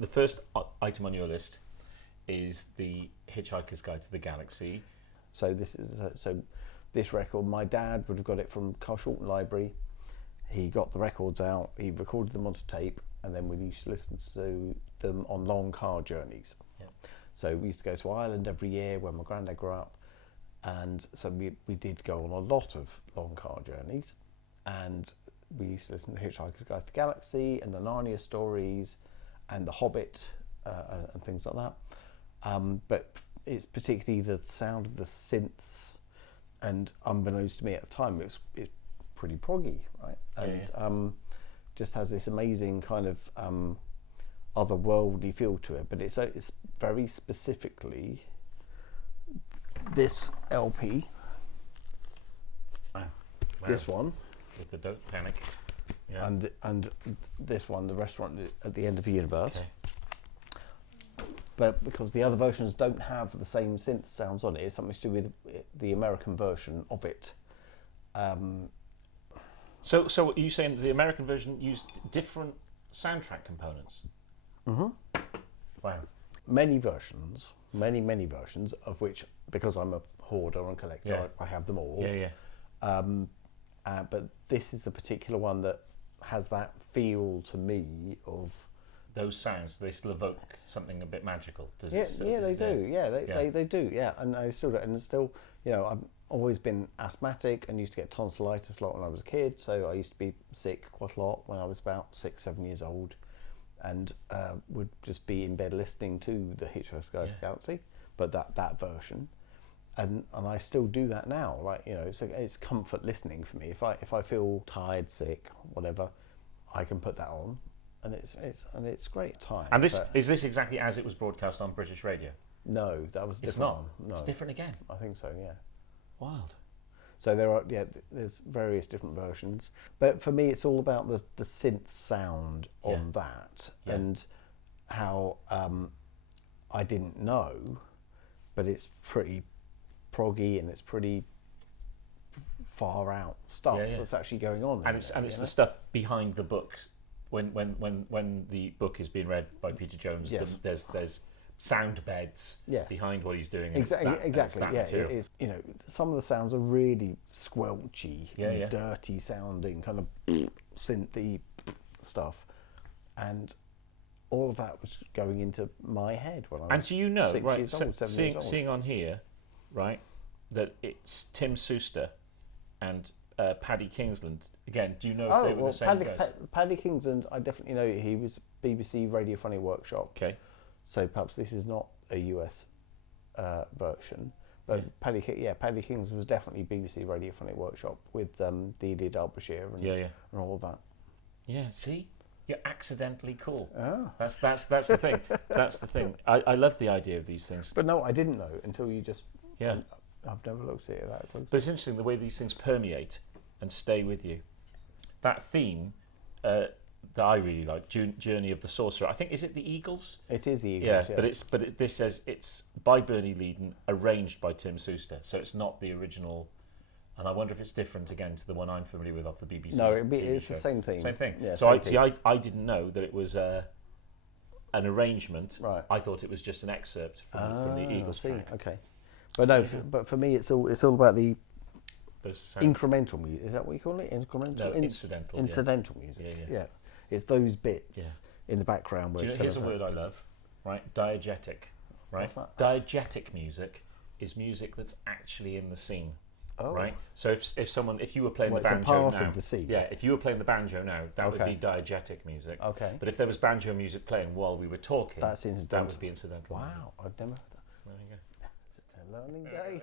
the first item on your list is the Hitchhiker's Guide to the Galaxy. So this record, my dad would have got it from Carl Shorten Library. He got the records out, he recorded them onto tape, and then we used to listen to them on long car journeys. Yeah. So we used to go to Ireland every year when my granddad grew up, and so we did go on a lot of long car journeys, and we used to listen to Hitchhiker's Guide to the Galaxy and the Narnia stories and The Hobbit and things like that. But it's particularly the sound of the synths, and unbeknownst to me at the time, it's pretty proggy, right? And just has this amazing kind of otherworldly feel to it. But it's very specifically this LP, this one, with the Don't Panic, and this one, The Restaurant at the End of the Universe. Okay. But because the other versions don't have the same synth sounds on it, it's something to do with the American version of it. So are you saying the American version used different soundtrack components? Mm-hmm. Wow. Many versions, many versions, of which, because I'm a hoarder and collector, I have them all. But this is the particular one that has that feel to me of... Those sounds, they still evoke something a bit magical. Does yeah, it still, they do. They do, yeah. And I still do. And it's still, I've always been asthmatic and used to get tonsillitis a lot when I was a kid. So I used to be sick quite a lot when I was about 6-7 years old, and would just be in bed listening to the Hitchhiker's Guide to the Galaxy, but that version. And I still do that now, right? It's comfort listening for me. If I feel tired, sick, whatever, I can put that on, and it's great time. And is this exactly as it was broadcast on British radio? No, that was different. It's not. No. It's different again. I think so. Yeah. Wild. So there's various different versions, but for me, it's all about the synth sound on that, and how I didn't know, but it's pretty proggy and it's pretty far out stuff that's actually going on. And it's the stuff behind the books. When the book is being read by Peter Jones, there's sound beds behind what he's doing. Exactly. It is. Some of the sounds are really squelchy, dirty sounding, kind of synthy stuff, and all of that was going into my head when I was 6 years old, 7 years old. Seeing on here, right, that it's Tim Souster and Paddy Kingsland. Again, do you know if they were the same guys? Paddy Kingsland, I definitely know he was BBC Radiophonic Workshop. Okay. So perhaps this is not a US version, but Paddy Kingsland was definitely BBC Radiophonic Workshop with Delia Derbyshire and all of that. Yeah, see? You're accidentally cool. Oh. That's the thing. That's the thing. I love the idea of these things. But no, I didn't know until you just... Yeah. I've never looked at it that close. But it's interesting the way these things permeate and stay with you. That theme that I really like, Journey of the Sorcerer. I think, is it the Eagles? It is the Eagles, yeah. This says it's by Bernie Leadon, arranged by Tim Souster. So it's not the original... And I wonder if it's different again to the one I'm familiar with off the BBC. No, it's the same thing. Same thing. Yeah, so I didn't know that it was an arrangement. Right. I thought it was just an excerpt from the Eagles track. Okay. But no, but for me, it's all about the incremental music. Is that what you call it? Incremental? No, incidental. Incidental music. Yeah. It's those bits in the background. Where here's a word I love, right? Diegetic. Right? What's that? Diegetic music is music that's actually in the scene. Oh. Right. So if you were playing the banjo part now, of the scene. Yeah, if you were playing the banjo now, that would be diegetic music. Okay. But if there was banjo music playing while we were talking, that's incidental. That would be incidental. Wow, I've never heard that. There you go. It's a learning day.